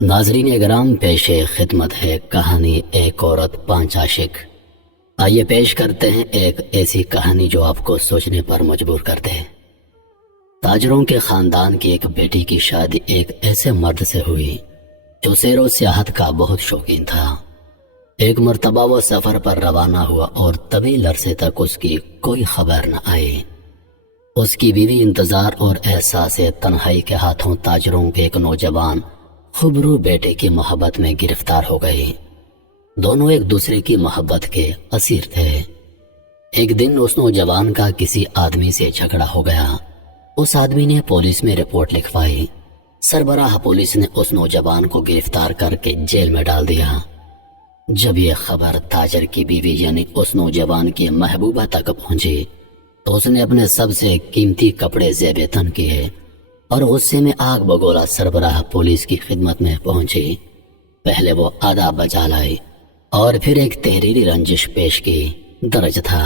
ناظرین اکرام، پیش خدمت ہے کہانی ایک عورت پانچ عاشق۔ آئیے پیش کرتے ہیں ایک ایسی کہانی جو آپ کو سوچنے پر مجبور کر دے۔ تاجروں کے خاندان کی ایک بیٹی کی شادی ایک ایسے مرد سے ہوئی جو سیر و سیاحت کا بہت شوقین تھا۔ ایک مرتبہ وہ سفر پر روانہ ہوا اور طویل عرصے تک اس کی کوئی خبر نہ آئی۔ اس کی بیوی انتظار اور احساس تنہائی کے ہاتھوں تاجروں کے ایک نوجوان خوبرو بیٹے کی محبت میں گرفتار ہو گئی۔ دونوں ایک دوسرے کی محبت کے اسیر تھے۔ ایک دن اس نوجوان کا کسی آدمی سے جھگڑا ہو گیا۔ اس آدمی نے پولیس میں رپورٹ لکھوائی۔ سربراہ پولیس نے اس نوجوان کو گرفتار کر کے جیل میں ڈال دیا۔ جب یہ خبر تاجر کی بیوی یعنی اس نوجوان کی محبوبہ تک پہنچی تو اس نے اپنے سب سے قیمتی کپڑے زیب تن کیے اور غصے میں آگ بگولا سربراہ پولیس کی خدمت میں پہنچی۔ پہلے وہ آداب بجا لائی اور پھر ایک تحریری رنجش پیش کی۔ درج تھا،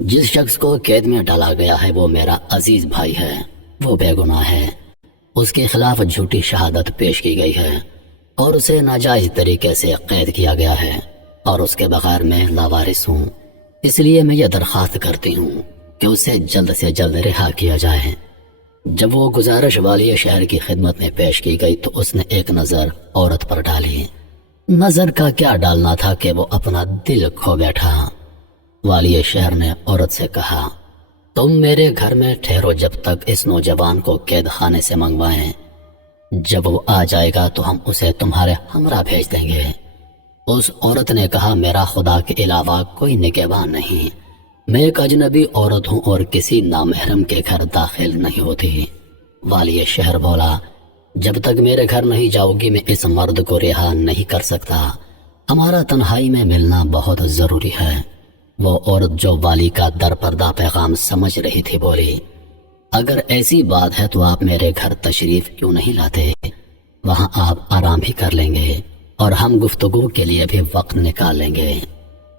جس شخص کو قید میں ڈالا گیا ہے وہ میرا عزیز بھائی ہے، وہ بے گناہ ہے۔ اس کے خلاف جھوٹی شہادت پیش کی گئی ہے اور اسے ناجائز طریقے سے قید کیا گیا ہے اور اس کے بغیر میں لاوارث ہوں۔ اس لیے میں یہ درخواست کرتی ہوں کہ اسے جلد سے جلد رہا کیا جائے۔ جب وہ گزارش والی شہر کی خدمت میں پیش کی گئی تو اس نے ایک نظر عورت پر ڈالی۔ نظر کا کیا ڈالنا تھا کہ وہ اپنا دل کھو بیٹھا۔ والی شہر نے عورت سے کہا، تم میرے گھر میں ٹھہرو جب تک اس نوجوان کو قید خانے سے منگوائیں۔ جب وہ آ جائے گا تو ہم اسے تمہارے ہمراہ بھیج دیں گے۔ اس عورت نے کہا، میرا خدا کے علاوہ کوئی نگہبان نہیں، میں ایک اجنبی عورت ہوں اور کسی نامحرم کے گھر داخل نہیں ہوتی۔ والی شہر بولا، جب تک میرے گھر نہیں جاؤ گی میں اس مرد کو رہا نہیں کر سکتا۔ ہمارا تنہائی میں ملنا بہت ضروری ہے۔ وہ عورت جو والی کا در پردہ پیغام سمجھ رہی تھی بولی، اگر ایسی بات ہے تو آپ میرے گھر تشریف کیوں نہیں لاتے؟ وہاں آپ آرام بھی کر لیں گے اور ہم گفتگو کے لیے بھی وقت نکال لیں گے۔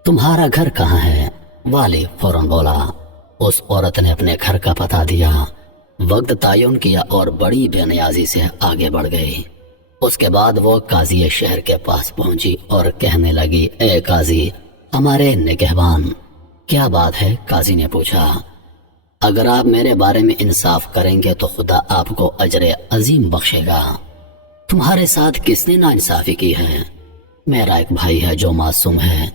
تمہارا گھر کہاں ہے؟ والی فوراً بولا۔ اس عورت نے اپنے گھر کا پتہ دیا، وقت تعین کیا اور بڑی بے نیازی سے آگے بڑھ گئی۔ اس کے بعد وہ قاضی شہر کے پاس پہنچی اور کہنے لگی، اے قاضی، ہمارے نگہبان۔ کیا بات ہے؟ قاضی نے پوچھا۔ اگر آپ میرے بارے میں انصاف کریں گے تو خدا آپ کو اجر عظیم بخشے گا۔ تمہارے ساتھ کس نے ناانصافی کی ہے؟ میرا ایک بھائی ہے جو معصوم ہے،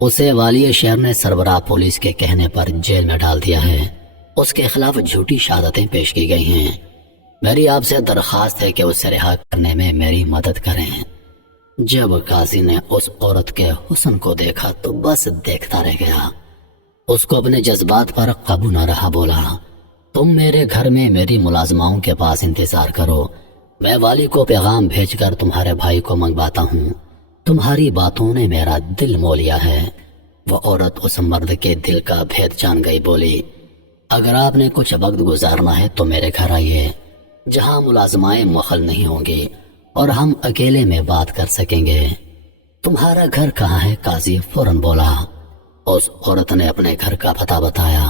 اسے والی شہر نے سربراہ پولیس کے کہنے پر جیل میں ڈال دیا ہے۔ اس کے خلاف جھوٹی شہادتیں پیش کی گئی ہیں۔ میری آپ سے درخواست ہے کہ اسے رہا کرنے میں میری مدد کریں۔ جب قاضی نے اس عورت کے حسن کو دیکھا تو بس دیکھتا رہ گیا۔ اس کو اپنے جذبات پر قابو نہ رہا، بولا، تم میرے گھر میں میری ملازماؤں کے پاس انتظار کرو، میں والی کو پیغام بھیج کر تمہارے بھائی کو منگواتا ہوں۔ تمہاری باتوں نے میرا دل مو لیا ہے۔ وہ عورت اس مرد کے دل کا بھید جان گئی، بولی، اگر آپ نے کچھ وقت گزارنا ہے تو میرے گھر آئیے، جہاں ملازمائیں مخل نہیں ہوں گی اور ہم اکیلے میں بات کر سکیں گے۔ تمہارا گھر کہاں ہے؟ قاضی فوراً بولا۔ اس عورت نے اپنے گھر کا پتہ بتایا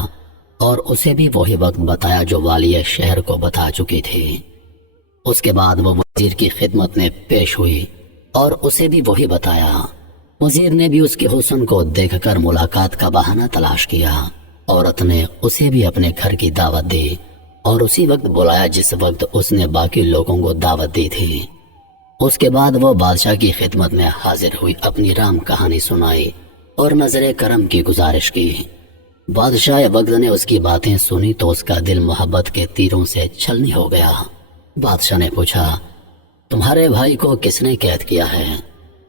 اور اسے بھی وہی وقت بتایا جو والی شہر کو بتا چکی تھی۔ اس کے بعد وہ وزیر کی خدمت میں پیش ہوئی اور اسے بھی وہی بتایا۔ وزیر نے بھی اس کے حسن کو دیکھ کر ملاقات کا بہانہ تلاش کیا۔ عورت نے اسے بھی اپنے گھر کی دعوت دی اور اسی وقت بلایا جس وقت اس نے باقی لوگوں کو دعوت دی تھی۔ اس کے بعد وہ بادشاہ کی خدمت میں حاضر ہوئی، اپنی رام کہانی سنائی اور نظر کرم کی گزارش کی۔ بادشاہ وقت نے اس کی باتیں سنی تو اس کا دل محبت کے تیروں سے چھلنی ہو گیا۔ بادشاہ نے پوچھا، تمہارے بھائی کو کس نے قید کیا ہے؟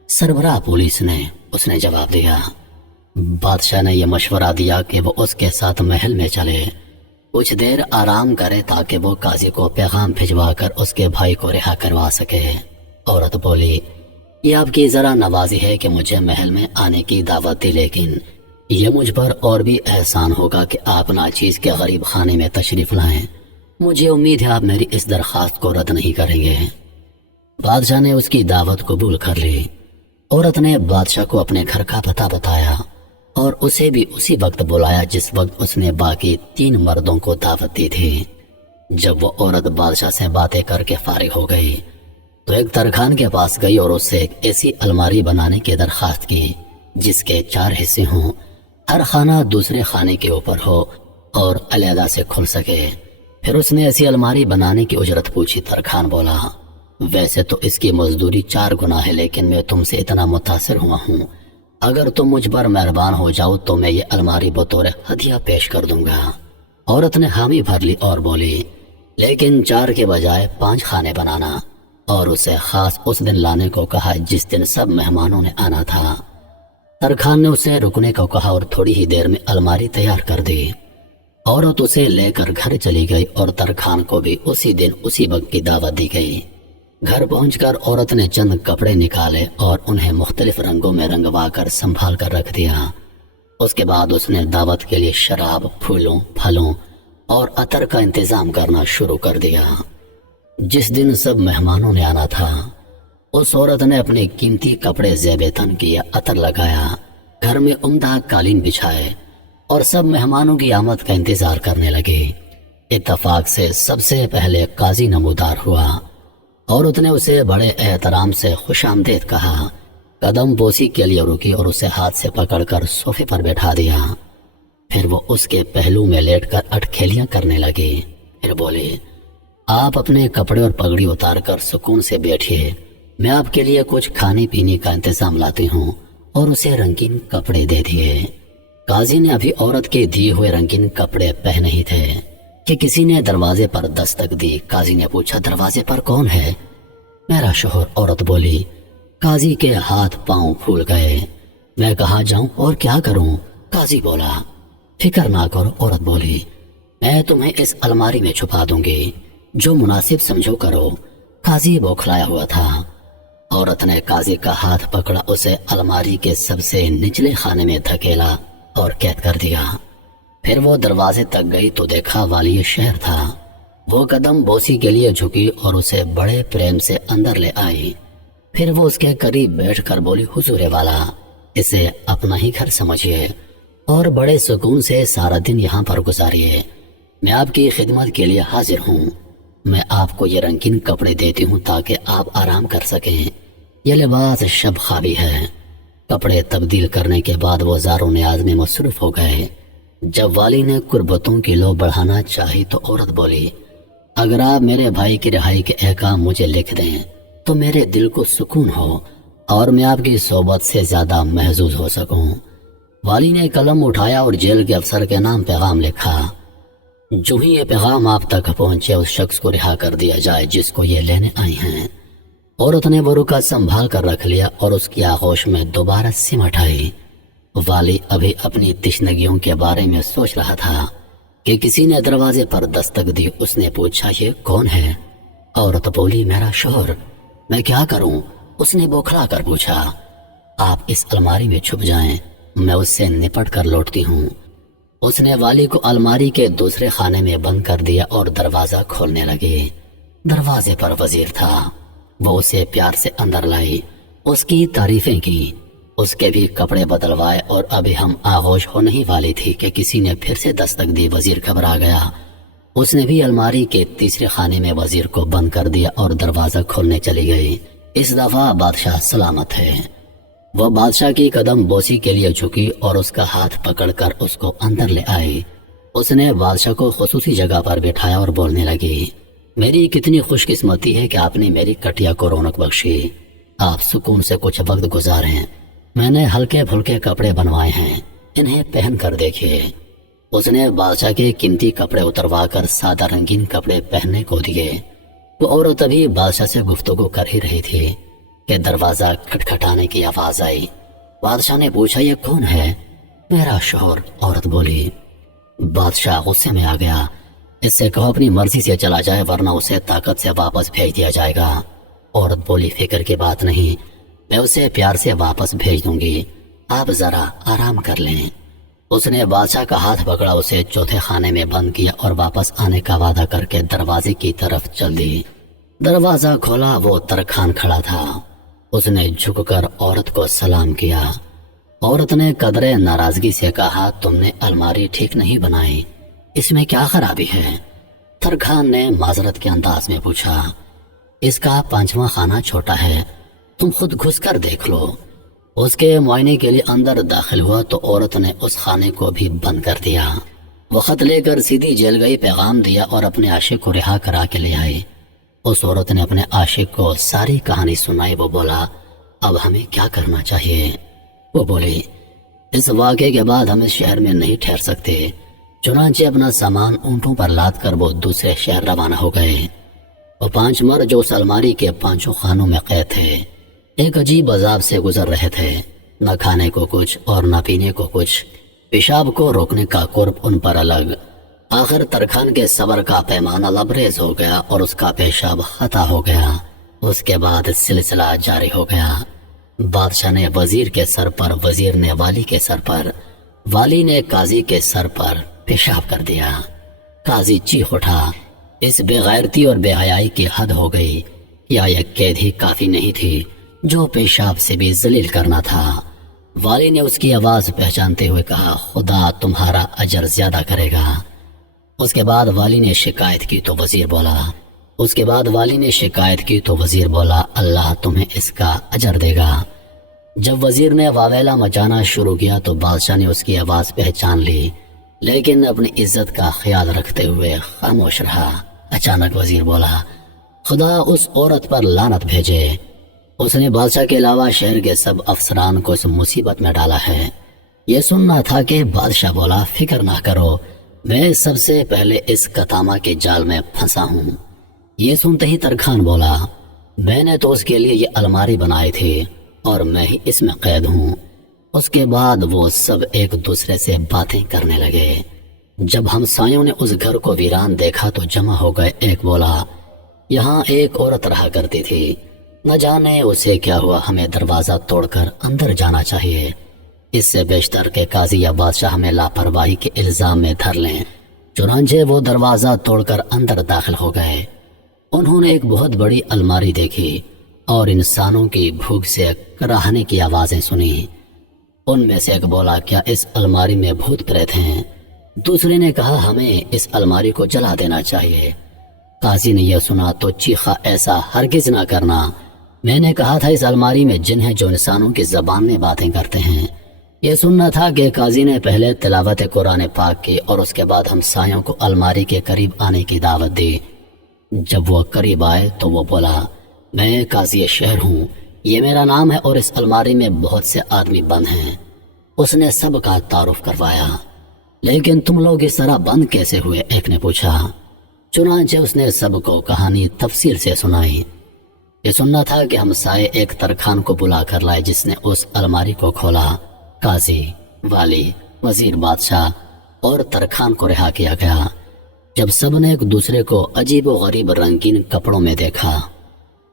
سربراہ پولیس نے، اس نے جواب دیا۔ بادشاہ نے یہ مشورہ دیا کہ وہ اس کے ساتھ محل میں چلے، کچھ دیر آرام کرے تاکہ وہ قاضی کو پیغام بھجوا کر اس کے بھائی کو رہا کروا سکے۔ عورت بولی، یہ آپ کی ذرا نوازی ہے کہ مجھے محل میں آنے کی دعوت دی، لیکن یہ مجھ پر اور بھی احسان ہوگا کہ آپ ناچیز کے غریب خانے میں تشریف لائیں۔ مجھے امید ہے آپ میری اس درخواست کو رد نہیں کریں گے۔ بادشاہ نے اس کی دعوت قبول کر لی۔ عورت نے بادشاہ کو اپنے گھر کا پتہ بتایا اور اسے بھی اسی وقت بلایا جس وقت اس نے باقی 3 مردوں کو دعوت دی تھی۔ جب وہ عورت بادشاہ سے باتیں کر کے فارغ ہو گئی تو ایک ترخان کے پاس گئی اور اس سے ایک ایسی الماری بنانے کی درخواست کی جس کے 4 حصے ہوں، ہر خانہ دوسرے خانے کے اوپر ہو اور علیحدہ سے کھل سکے۔ پھر اس نے ایسی الماری بنانے کی اجرت پوچھی۔ ترخان بولا، ویسے تو اس کی مزدوری 4 گنا ہے، لیکن میں تم سے اتنا متاثر ہوا ہوں، اگر تم مجھ پر مہربان ہو جاؤ تو میں یہ الماری بطور ہدیہ پیش کر دوں گا۔ عورت نے حامی بھر لی اور بولی، لیکن 4 کے بجائے 5 خانے بنانا، اور اسے خاص اس دن لانے کو کہا جس دن سب مہمانوں نے آنا تھا۔ ترخان نے اسے رکنے کو کہا اور تھوڑی ہی دیر میں الماری تیار کر دی۔ عورت اسے لے کر گھر چلی گئی اور ترخان کو بھی اسی دن اسی وقت کی دعوت دی گئی۔ گھر پہنچ کر عورت نے چند کپڑے نکالے اور انہیں مختلف رنگوں میں رنگوا کر سنبھال کر رکھ دیا۔ اس کے بعد اس نے دعوت کے لیے شراب، پھولوں، پھلوں اور عطر کا انتظام کرنا شروع کر دیا۔ جس دن سب مہمانوں نے آنا تھا، اس عورت نے اپنے قیمتی کپڑے زیب تن کیے، عطر لگایا، گھر میں عمدہ قالین بچھائے اور سب مہمانوں کی آمد کا انتظار کرنے لگے۔ اتفاق سے سب سے پہلے قاضی نمودار ہوا۔ عورت نے اسے بڑے احترام سے خوش آمدید کہا، قدم بوسی کے لیے رکی اور اسے ہاتھ سے پکڑ کر صوفے پر بیٹھا دیا۔ پھر وہ اس کے پہلو میں لیٹ کر اٹکھیلیاں کرنے لگی۔ پھر بولے، آپ اپنے کپڑے اور پگڑی اتار کر سکون سے بیٹھیے، میں آپ کے لیے کچھ کھانے پینے کا انتظام لاتی ہوں، اور اسے رنگین کپڑے دے دیے۔ قاضی نے ابھی عورت کے دیے ہوئے رنگین کپڑے پہنے ہی تھے کہ کسی نے دروازے پر دستک دی۔ قاضی نے پوچھا، دروازے پر کون ہے؟ میرا شوہر، عورت بولی۔ قاضی کے ہاتھ پاؤں پھول گئے۔ میں کہاں جاؤں اور کیا کروں؟ قاضی بولا۔ فکر نہ کرو، عورت بولی، میں تمہیں اس الماری میں چھپا دوں گی، جو مناسب سمجھو کرو۔ قاضی بوکھلایا ہوا تھا۔ عورت نے قاضی کا ہاتھ پکڑا، اسے الماری کے سب سے نچلے خانے میں دھکیلا اور قید کر دیا۔ پھر وہ دروازے تک گئی تو دیکھا والی شہر تھا۔ وہ قدم بوسی کے لیے جھکی اور اسے بڑے پریم سے اندر لے آئی۔ پھر وہ اس کے قریب بیٹھ کر بولی، حضور والا، اسے اپنا ہی گھر سمجھیے اور بڑے سکون سے سارا دن یہاں پر گزاریے۔ میں آپ کی خدمت کے لیے حاضر ہوں۔ میں آپ کو یہ رنگین کپڑے دیتی ہوں تاکہ آپ آرام کر سکیں۔ یہ لباس شب خوابی ہے۔ کپڑے تبدیل کرنے کے بعد وہ زار و نیاز میں مصروف ہو گئے۔ جب والی نے قربتوں کی لو بڑھانا چاہی تو عورت بولی، اگر آپ میرے بھائی کی رہائی کے احکام مجھے لکھ دیں تو میرے دل کو سکون ہو اور میں آپ کی صحبت سے زیادہ محظوظ ہو سکوں۔ والی نے قلم اٹھایا اور جیل کے افسر کے نام پیغام لکھا۔ جو ہی یہ پیغام آپ تک پہنچے اس شخص کو رہا کر دیا جائے جس کو یہ لینے آئی ہیں۔ عورت نے وہ رکا سنبھال کر رکھ لیا اور اس کی آغوش میں دوبارہ سمٹ آئی۔ والی ابھی اپنی تشنگیوں کے بارے میں سوچ رہا تھا کہ کسی نے دروازے پر دستک دی۔ اس نے پوچھا، یہ کون ہے؟ عورت بولی، میرا شوہر۔ میں کیا کروں؟ اس نے بوکھلا کر پوچھا۔ آپ اس الماری میں چھپ جائیں، میں اس سے نپٹ کر لوٹتی ہوں۔ اس نے والی کو الماری کے دوسرے خانے میں بند کر دیا اور دروازہ کھولنے لگی۔ دروازے پر وزیر تھا۔ وہ اسے پیار سے اندر لائی، اس کی تعریفیں کی، اس کے بھی کپڑے بدلوائے، اور ابھی ہم آغوش ہو نہیں والی تھی کہ کسی نے پھر سے دستک دی۔ وزیر گھبرا گیا۔ اس نے بھی الماری کے تیسرے خانے میں وزیر کو بند کر دیا اور دروازہ کھولنے چلی گئی۔ اس دفعہ بادشاہ سلامت ہے۔ وہ بادشاہ کی قدم بوسی کے لیے جھکی اور اس کا ہاتھ پکڑ کر اس کو اندر لے آئی۔ اس نے بادشاہ کو خصوصی جگہ پر بٹھایا اور بولنے لگی، میری کتنی خوش قسمتی ہے کہ آپ نے میری کٹیا کو رونق بخشی۔ آپ سکون سے کچھ وقت گزاریں۔ میں نے ہلکے پھلکے کپڑے بنوائے ہیں، انہیں پہن کر دیکھیے۔ اس نے بادشاہ کے قیمتی کپڑے اتروا کر سادہ رنگین کپڑے پہننے کو دیے۔ وہ عورت ابھی بادشاہ سے گفتگو کر ہی رہی تھی کہ دروازہ کھٹکھٹانے کی آواز آئی۔ بادشاہ نے پوچھا، یہ کون ہے؟ میرا شوہر، عورت بولی۔ بادشاہ غصے میں آ گیا۔ اس سے کہو اپنی مرضی سے چلا جائے ورنہ اسے طاقت سے واپس بھیج دیا جائے گا۔ عورت بولی، فکر کی بات نہیں، میں اسے پیار سے واپس بھیج دوں گی، آپ ذرا آرام کر لیں۔ اس نے بادشاہ کا ہاتھ پکڑا، اسے چوتھے خانے میں بند کیا اور واپس آنے کا وعدہ کر کے دروازے کی طرف چل دی۔ دروازہ کھولا، وہ ترخان کھڑا تھا۔ اس نے جھک کر عورت کو سلام کیا۔ عورت نے قدرے ناراضگی سے کہا، تم نے الماری ٹھیک نہیں بنائی، اس میں کیا خرابی ہے؟ ترخان نے معذرت کے انداز میں پوچھا۔ اس کا 5واں خانہ چھوٹا ہے، تم خود گھس کر دیکھ لو۔ اس کے معائنے کے لیے اندر داخل ہوا تو عورت نے اس خانے کو بھی بند کر دیا۔ وہ خط لے کر سیدھی جیل گئی، پیغام دیا اور اپنے عاشق کو رہا کرا کے لے آئی۔ اس عورت نے اپنے عاشق کو ساری کہانی سنائی۔ وہ بولا، اب ہمیں کیا کرنا چاہیے؟ وہ بولی، اس واقعے کے بعد ہم اس شہر میں نہیں ٹھہر سکتے۔ چنانچہ اپنا سامان اونٹوں پر لاد کر وہ دوسرے شہر روانہ ہو گئے۔ وہ 5 مرد جو اس الماری کے 5 خانوں میں قید تھے ایک عجیب عذاب سے گزر رہے تھے، نہ کھانے کو کچھ اور نہ پینے کو کچھ، پیشاب کو روکنے کا قرب ان پر الگ۔ آخر ترکھان کے صبر کا پیمانہ لبریز ہو گیا اور اس کا پیشاب خطا ہو گیا۔ اس کے بعد سلسلہ جاری ہو گیا۔ بادشاہ نے وزیر کے سر پر، وزیر نے والی کے سر پر، والی نے قاضی کے سر پر پیشاب کر دیا۔ قاضی چیخ اٹھا، اس بے غیرتی اور بے حیائی کی حد ہو گئی، کیا یہ قید ہی کافی نہیں تھی جو پیشاب سے بھی ذلیل کرنا تھا؟ والی نے اس کی آواز پہچانتے ہوئے کہا، خدا تمہارا اجر زیادہ کرے گا۔ اس کے بعد والی نے شکایت کی تو وزیر بولا، اللہ تمہیں اس کا اجر دے گا۔ جب وزیر نے واویلا مچانا شروع کیا تو بادشاہ نے اس کی آواز پہچان لی، لیکن اپنی عزت کا خیال رکھتے ہوئے خاموش رہا۔ اچانک وزیر بولا، خدا اس عورت پر لعنت بھیجے، اس نے بادشاہ کے علاوہ شہر کے سب افسران کو اس مصیبت میں ڈالا ہے۔ یہ سننا تھا کہ بادشاہ بولا، فکر نہ کرو، میں سب سے پہلے اس کتامہ کے جال میں پھنسا ہوں۔ یہ سنتے ہی ترکھان بولا، میں نے تو اس کے لیے یہ الماری بنائی تھی اور میں ہی اس میں قید ہوں۔ اس کے بعد وہ سب ایک دوسرے سے باتیں کرنے لگے۔ جب ہمسایوں نے اس گھر کو ویران دیکھا تو جمع ہو گئے۔ ایک بولا، یہاں ایک عورت رہا کرتی تھی، نہ جانے اسے کیا ہوا، ہمیں دروازہ توڑ کر اندر جانا چاہیے، اس سے بیشتر کہ قاضی یا بادشاہ ہمیں لاپرواہی کے الزام میں دھر لیں۔ چنانچہ وہ دروازہ توڑ کر اندر داخل ہو گئے۔ انہوں نے ایک بہت بڑی الماری دیکھی اور انسانوں کی بھوک سے کراہنے کی آوازیں سنی۔ ان میں سے ایک بولا، کیا اس الماری میں بھوت پریت ہیں؟ دوسرے نے کہا، ہمیں اس الماری کو جلا دینا چاہیے۔ قاضی نے یہ سنا تو چیخا، ایسا ہرگز نہ کرنا، میں نے کہا تھا اس الماری میں جن ہیں جو انسانوں کی زبان میں باتیں کرتے ہیں۔ یہ سننا تھا کہ قاضی نے پہلے تلاوت قرآن پاک کی اور اس کے بعد ہمسایوں کو الماری کے قریب آنے کی دعوت دی۔ جب وہ قریب آئے تو وہ بولا، میں قاضی شہر ہوں، یہ میرا نام ہے اور اس الماری میں بہت سے آدمی بند ہیں۔ اس نے سب کا تعارف کروایا۔ لیکن تم لوگ اس طرح بند کیسے ہوئے؟ ایک نے پوچھا۔ چنانچہ اس نے سب کو کہانی تفصیل سے سنائی۔ یہ سننا تھا کہ ہمسائے ایک ترکھان کو بلا کر لائے جس نے اس الماری کو کھولا۔ قاضی، والی، وزیر، بادشاہ اور ترکھان کو رہا کیا گیا۔ جب سب نے ایک دوسرے کو عجیب و غریب رنگین کپڑوں میں دیکھا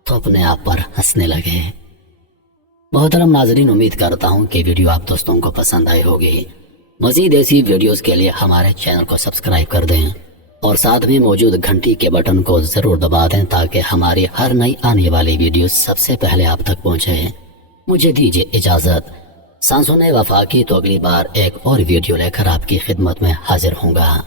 تو اپنے آپ پر ہنسنے لگے۔ محترم ناظرین، امید کرتا ہوں کہ ویڈیو آپ دوستوں کو پسند آئی ہوگی۔ مزید ایسی ویڈیوز کے لیے ہمارے چینل کو سبسکرائب کر دیں اور ساتھ میں موجود گھنٹی کے بٹن کو ضرور دبا دیں تاکہ ہماری ہر نئی آنے والی ویڈیو سب سے پہلے آپ تک پہنچے۔ مجھے دیجیے اجازت۔ سانسوں نے وفا کی تو اگلی بار ایک اور ویڈیو لے کر آپ کی خدمت میں حاضر ہوں گا۔